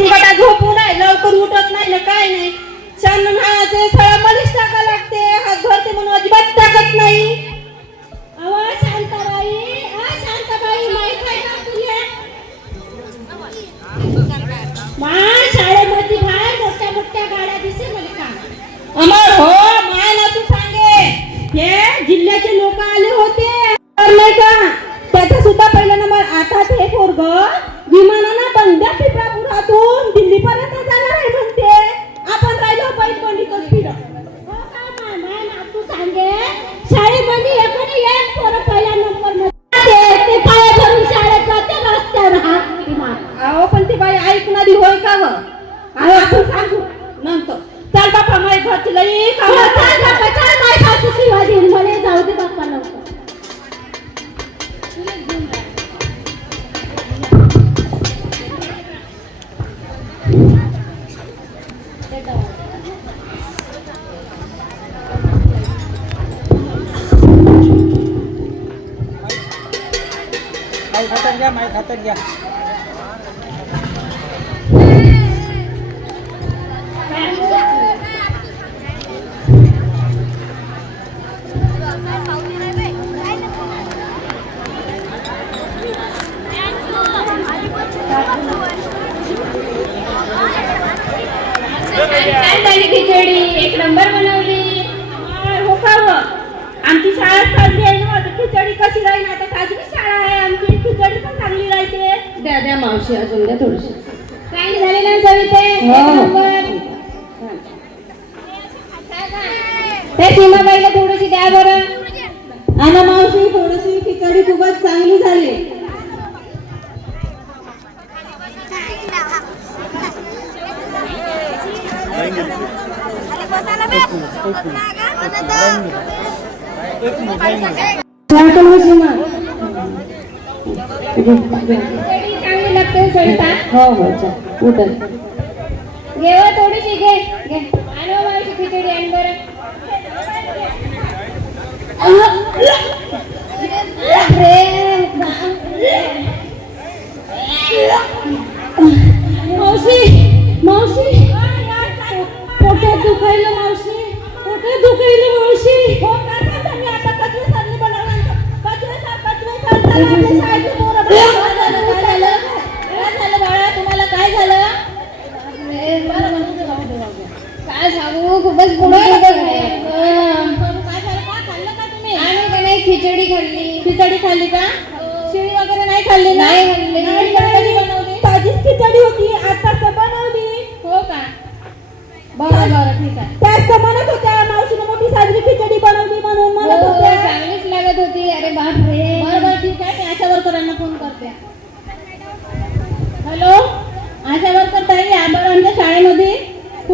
घुमघटा झोपून आहे लवकर उठत नाही ना काय नाही. छान हाचे सळा मलाच टाका लागते हात भरते म्हणून अजिबात टाकत नाही. अवा शांताबाई आ शांताबाई माहीत आहे का तुला मा शाळेमध्ये बाहेर मोठ्या मोठ्या गाड्या दिसे मला का? अमर हो मायला तू सांगे. हे जिल्ह्याचे लोक आले होते. तर नाही का? त्याचा सुद्धा पहिला नंबर. आता ते पोरग विमान माहीत हातात घ्या माहीत खात घ्या. खिचडी. एक नंबर बनवली हो का व? आमची शाळा चालली आहे ना आता खिचडी कशी राहील आता साजरी शाळा आहे आमची खिचडी पण चांगली राहते मावशी अजून द्या थोडीशी. काय झाले ना सविते. त्या सीमाबाईला थोडीशी द्या बरं. आणि मावशी थोडीशी खिचडी खूपच चांगली झाली. एक मिनिट. चांगली लागते सविता हो हो चल उठल घे थोडीशी घे घे. आणि व मावशी खिचडी आण बरं. मावशी मावशी. पोटात दुखायलं मावशी. पोटात दुखायलं मावशी. हो मी आता कचरे सारले बनवलं कचरे सार कचरे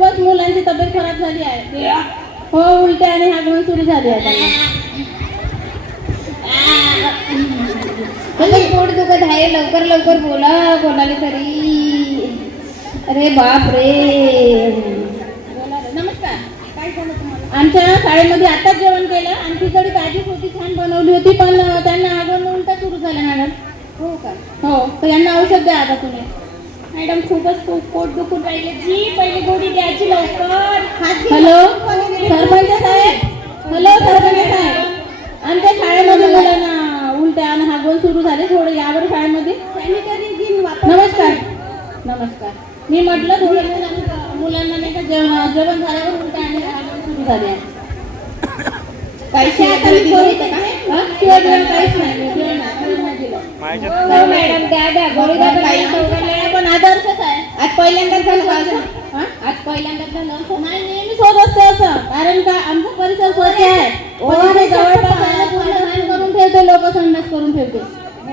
खूपच मुलांची तब्येत खराब झाली आहे. हो उलट्या आणि हागवण सुरू झाली आहे पोट दुखत आहे. लवकर लवकर बोला कोणाला तरी. अरे बाप रे. नमस्कार. काय झालं तुम्हाला? आमच्या शाळेमध्ये आताच जेवण केलं. आणि खिचडी ताजीच होती छान बनवली होती पण त्यांना आगवण उलटा सुरू झाला मॅडम. हो का? हो तर यांना औषध द्या आता तुम्ही. मॅडम खूपच खूप पोट दुखून राहिले. जी पहिली गोळी द्यायची लवकर. हॅलो? सरपंच साहेब. हॅलो सरपंच साहेब. आमच्या शाळेमध्ये मुलांना उलट्या आणि हागवण सुरू झाले थोडं. यावर शाळेमध्ये. नमस्कार. नमस्कार. मी म्हटलं थोडं मुलांना नाही का जेवण जेवण झाल्यावर उलट्या आणि हागवण सुरू झाले. आहे. काही शिवाय? हा? काहीच नाही. शिवाय नाही, काहीच नाही दिलं. हो मॅडम द्या द्या. गोळी द्या. आदर्शच आहे. आज पहिल्यांदाच झालं का असं हा? आज पहिल्यांदाच झालं. असं नाही नेहमीच होत असते असं. कारण का आमचा परिसर स्वच्छ आहे. ओवाने जवळपास आहे, पूर्ण घाण करून ठेवते लोक संडास करून ठेवते.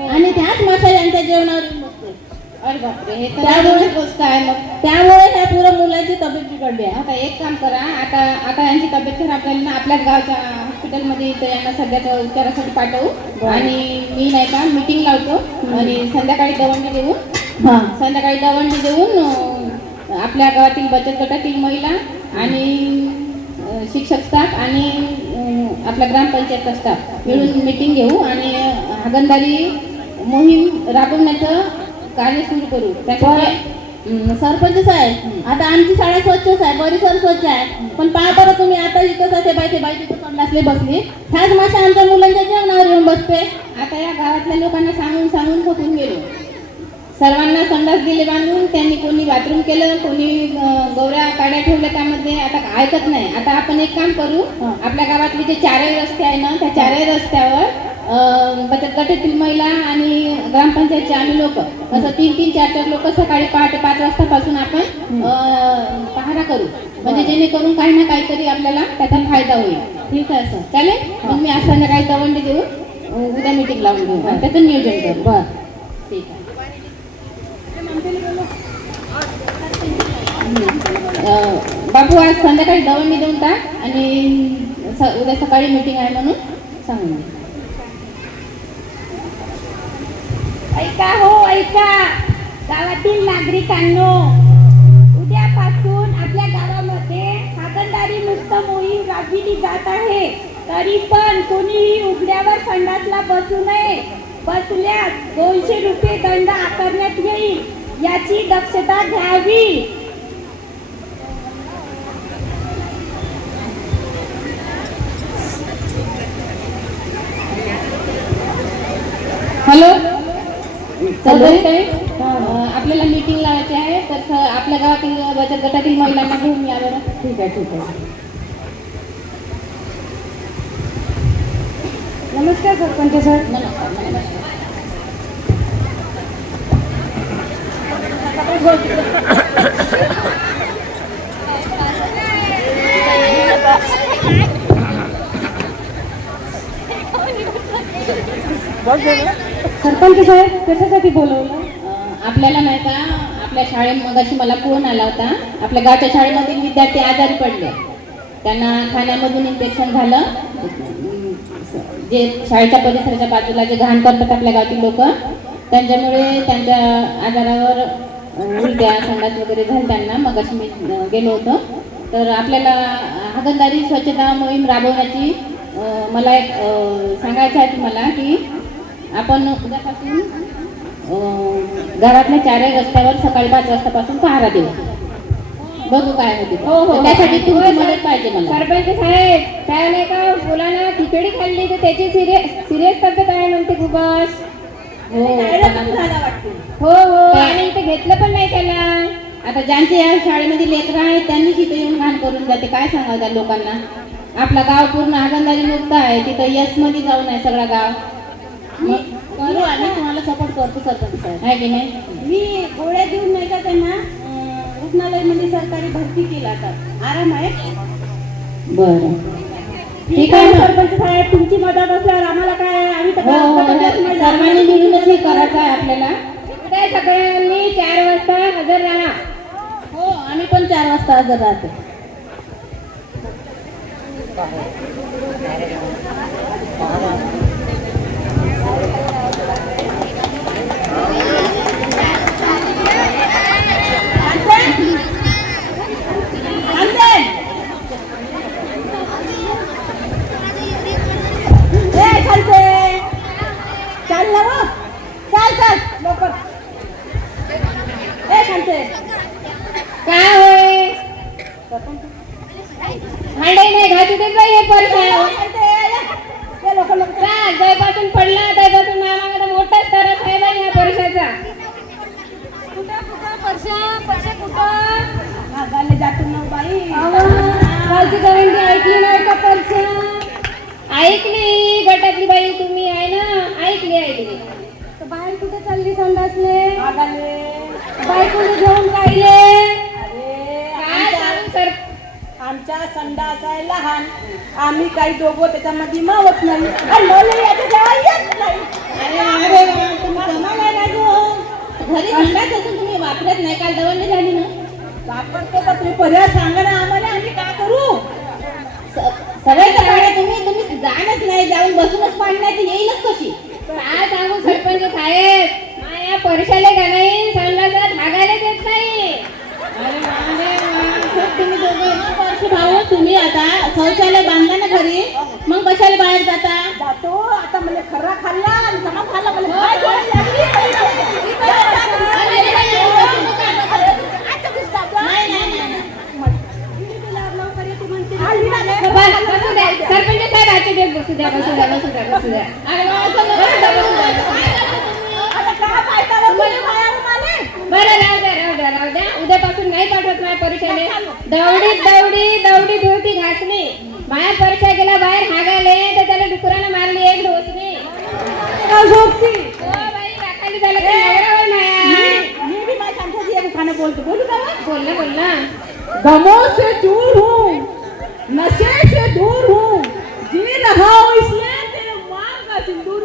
आणि त्याच माशा यांच्या जेवणावर येऊन बसते. अरे बापरे हे तर त्यामुळे- चांगली गोष्ट आहे मग. त्यामुळे ह्या पुऱ्या मुलांची तब्येत बिघडली आहे. आता एक काम करा आता आता यांची तब्येत खराब झाली ना आपल्याच गावच्या हॉस्पिटलमध्ये इथं यांना सध्याच्या उपचारासाठी पाठवू. बरं. आणि मी नाही का मीटिंग लावतो. आणि संध्याकाळी दवंडी देऊन हा. संध्याकाळी दवंडी देऊन आपल्या गावातील बचत गटातील महिला आणि शिक्षक स्टाफ आणि आपला ग्रामपंचायतचा स्टाफ मिळून मीटिंग घेऊ आणि हागणदारी मोहीम राबवण्याचं कार्य सुरू करू. हं, सरपंच साहेब आता आमची शाळा स्वच्छच आहे परिसर स्वच्छ आहे. पण पहा बरं तुम्ही आता इथं असे बाई ते बाई तिथं संडासले बसली. ह्याच माशा आमच्या मुलांच्या जेवणावर येऊन बसते आता या गावातल्या लोकांना सांगून सांगून थकून गेलो. सर्वांना संडास दिले बांधून त्यांनी कोणी बाथरूम केलं कोणी गौऱ्या काड्या ठेवल्या त्यामध्ये. आता ऐकत नाही. आता आपण एक काम करू. आपल्या गावातले जे चारही रस्ते आहे ना त्या चारही रस्त्यावर बचत गटातील महिला आणि ग्रामपंचायतचे आम्ही लोक असं तीन तीन चार चार लोक सकाळी पहाटे पाच वाजतापासून आपण पहारा करू. म्हणजे जेणेकरून काही ना काहीतरी आपल्याला त्याचा फायदा होईल. ठीक आहे असं. चालेल? मग मी आज संध्याकाळी दवंडी देऊन उद्या मीटिंग लावून घेऊ त्याचं नियोजन करू. बरं. ठीक आहे. बापू आज संध्याकाळी दवंडी देऊन टाक आणि उद्या सकाळी मीटिंग आहे म्हणून सांगून ऐका हो ऐका. गावातील नागरिकांनो उद्यापासून आपल्या गावामध्ये हागणदारी मुक्त मोहीम राबविली जात आहे. तरी पण कोणीही उघड्यावर फंडातला बसू नये. बसल्यास दोनशे रुपये दंड आकारण्यात येईल. याची दक्षता घ्यावी. हॅलो? आपल्याला मीटिंग लावायची आहे तर आपल्या गावातील बचत गटातील महिलांना घेऊन या बरं. ठीक आहे ठीक आहे. नमस्कार सरपंच सर. नमस्कार नमस्कार सरपंच साहेब कशासाठी बोलवलं? आपल्याला नाही का आपल्या शाळेत मगाशी मला फोन आला होता. आपल्या गावच्या शाळेमधील विद्यार्थी आजारी पडले. त्यांना खाण्यामधून इन्फेक्शन झालं. जे शाळेच्या परिसराच्या बाजूला जे घाण करतात आपल्या गावातील लोक त्यांच्यामुळे त्यांच्या आजारावर उलट्या संडास वगैरे झाले त्यांना. मगाशी मी गेलो होतो. तर आपल्याला हागणदारी स्वच्छता मोहीम राबवण्याची मला एक सांगायचं आहे तुम्हाला की आपण उद्यापासून घरातल्या चारही रस्त्यावर सकाळी पाच वाजतापासून पहारा देऊ. बघू काय होते. हो, हो. त्यासाठी तुमची मदत पाहिजे मला. सरपंच साहेब काय नाही का मुलांना खिचडी खाल्ली तर त्याची सिरियस सिरियस तब्येत आहे म्हणते खूपच हो झाला हो हो. आणि इथे घेतलं पण नाही त्याला. आता ज्यांचे या शाळेमध्ये लेकरं आहेत त्यांनीच इथे येऊन घाण करून जाते. काय सांगावं त्या लोकांना? आपला गाव पूर्ण आगंदारी मुक्त आहे. तिथं यसमध्ये जाऊन आहे सगळा गाव. करू आम्ही तुम्हाला सपोर्ट करतो सरपंच साहेब. आहे की नाही. मी गोळ्या देऊन नाही का त्यांना रुग्णालयामध्ये सरकारी भरती केला आता. आराम आहे? बरं. ठीक आहे सरपंच साहेब तुमची मदत असल्यावर आम्हाला काय आम्ही तर हो हो नाही. सर्वांनी मिळूनच हे करायचं आहे आपल्याला. उद्या सगळ्यांनी चार वाजता हजर राहा. हो आम्ही पण चार वाजता हजर राहतो. चाल ना मग चाल चाल. लवकर. ए खालते काय होय? भांडाई नाही घातू देत बाई हे लवकर चाल जयपासून पडला त्यापासून मामाकडे मोठाच तरच आहे बाई ह्या परिसराचा मागायला जातो ना बाई. गवंडी ऐकली नाही का परसा ऐकली गटातली बाई तुम्ही आहे ना? ऐकली ऐकली. तर बाहेर कुठे चालली संडासले मागाले बायकोने घेऊन राहिले? अरे काय आमच्या- सांगू सर आमच्या संडास आहे लहान. आम्ही काही दोघं त्याच्यामध्ये मावत नाही. अरे घरी संडास असून तुम्ही वापरत नाही काल दवंडी झाली ना? वापरतो का तुम्ही पर्याय सांगा ना आम्हाला आम्ही काय करू? सगळे तुम्ही जाणच नाही जाऊन बसूनच पाणी नाही तर येईलच कशी काय सांगू सरपंच साहेब माया परिशाले का नाही संडासात भागायलाच येत नाही अरे. खूप तुम्ही दोघं भाऊ तुम्ही आता शौचालय बांधला ना घरी मग कशाला बाहेर जाता जातो आता मला खर्रा खाल्ला आणि जमा खाल्ला मला काय लागली? सरपंच साहेब आचे देव बसू द्या बसू द्या बसू द्या बसू द्या. अरे बरं राहू द्या राहू द्या राहू द्या. उद्यापासून नाही पाठवत माझ्या परीक्षेने दौडी दौडी दौडी भोवती घासणे. माझ्या परीक्षा गेला बाहेर हागाले तर त्याने डुकराला मारली एक ढोसने बोलना बोलना गमों से दूर हूँ. नशे દૂર હું જે રહાઉ એટલે તે માર્ગ સિંધુ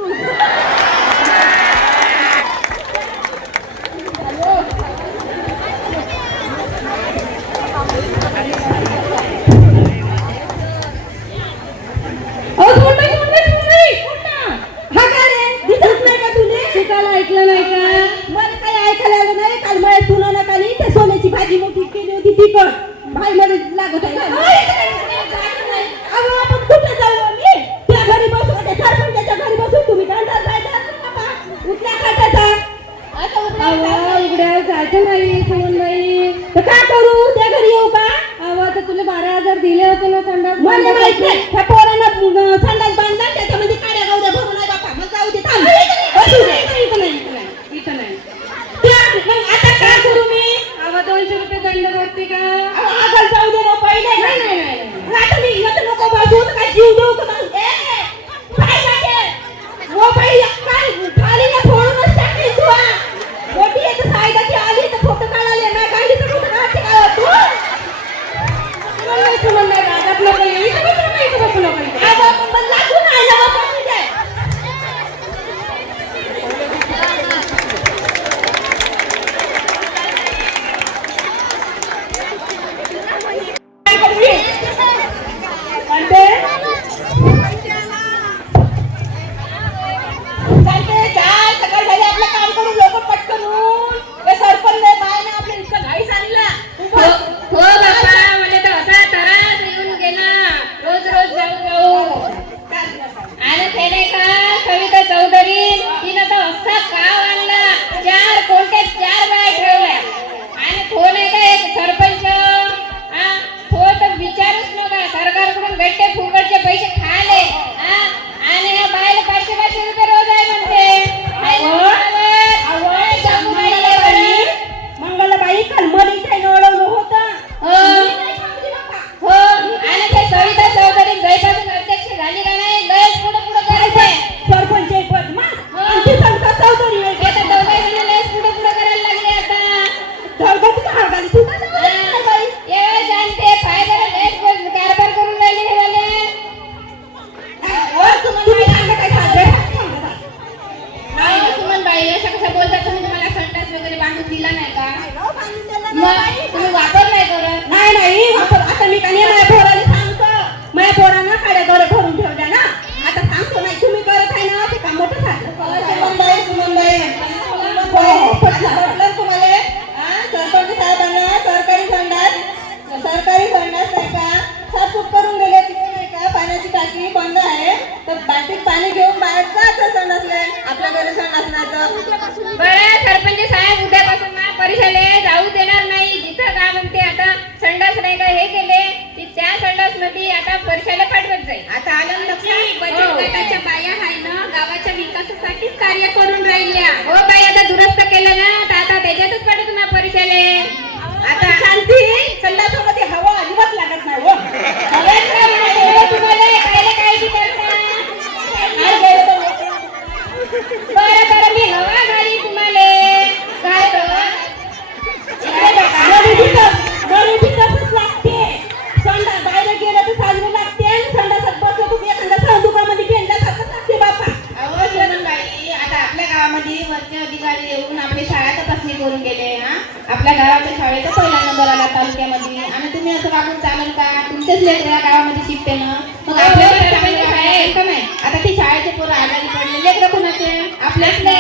आपल्यातले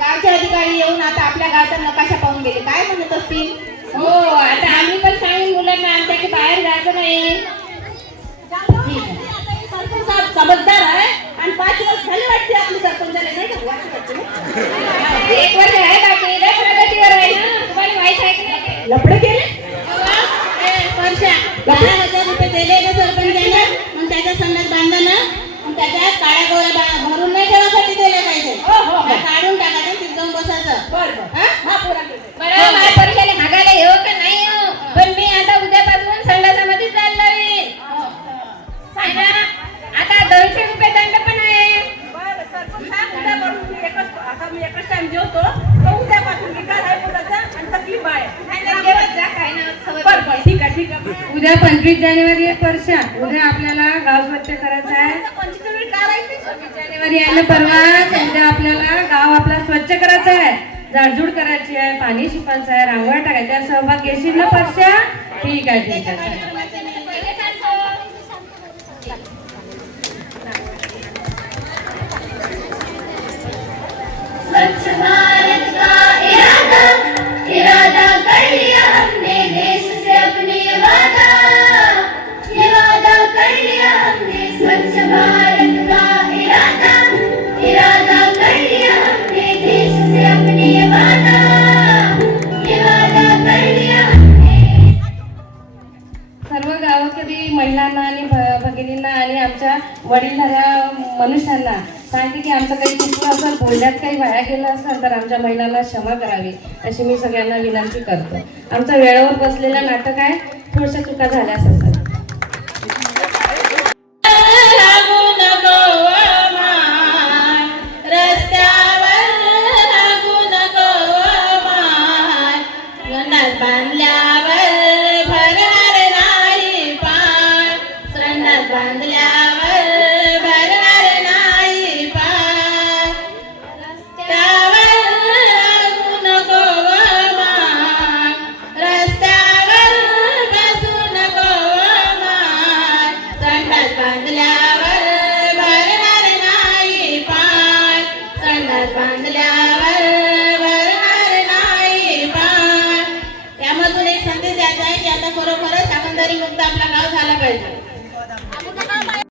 गावचे अधिकारी येऊन आता आपल्या गावचा नकाशा पाहून गेले. काय म्हणत असतील? हो आता आम्ही पण सांगेन मुलांना आमच्याकडे बाहेर जायचं नाही समजदार आहे. आणि पाच वर्ष झाले वाटते आपली सरपंचाला एक वर्ष आहे का केलं प्रगतीवर आहे ना? तुम्हाला माहीत आहे की लपडे केले? हो, वर्षा. बारा हजार रुपये दिले ना सरपंचाला. मग त्याच्या संघात बांधला. ना त्याच्या काळ्या गोळ्या भरून नाही ठेवासाठी दिल्या पाहिजे. हो, हो, हो. यायला परवा उद्या आपल्याला गाव आपला स्वच्छ करायचं आहे. झाडझूड करायची आहे पाणी शिपायचं आहे रांगोळ्या टाकायच्या सहभाग घेशील ना परशा ठीक आहे ठीक आहे. स्वच्छ भारत का इरादा? इरादा कर लिया हमने देश से अपने वादा। कर लिया हमने स्वच्छ भारत। वडीलधाऱ्या मनुष्यांना सांगते की आमचं काही चुकलं असेल बोलण्यात काही वाया गेलं असेल तर आमच्या महिलांना क्षमा करावी. अशी मी सगळ्यांना विनंती करतो. आमचं वेळेवर बसलेलं नाटक आहे. थोडशा चुका झाल्या असतात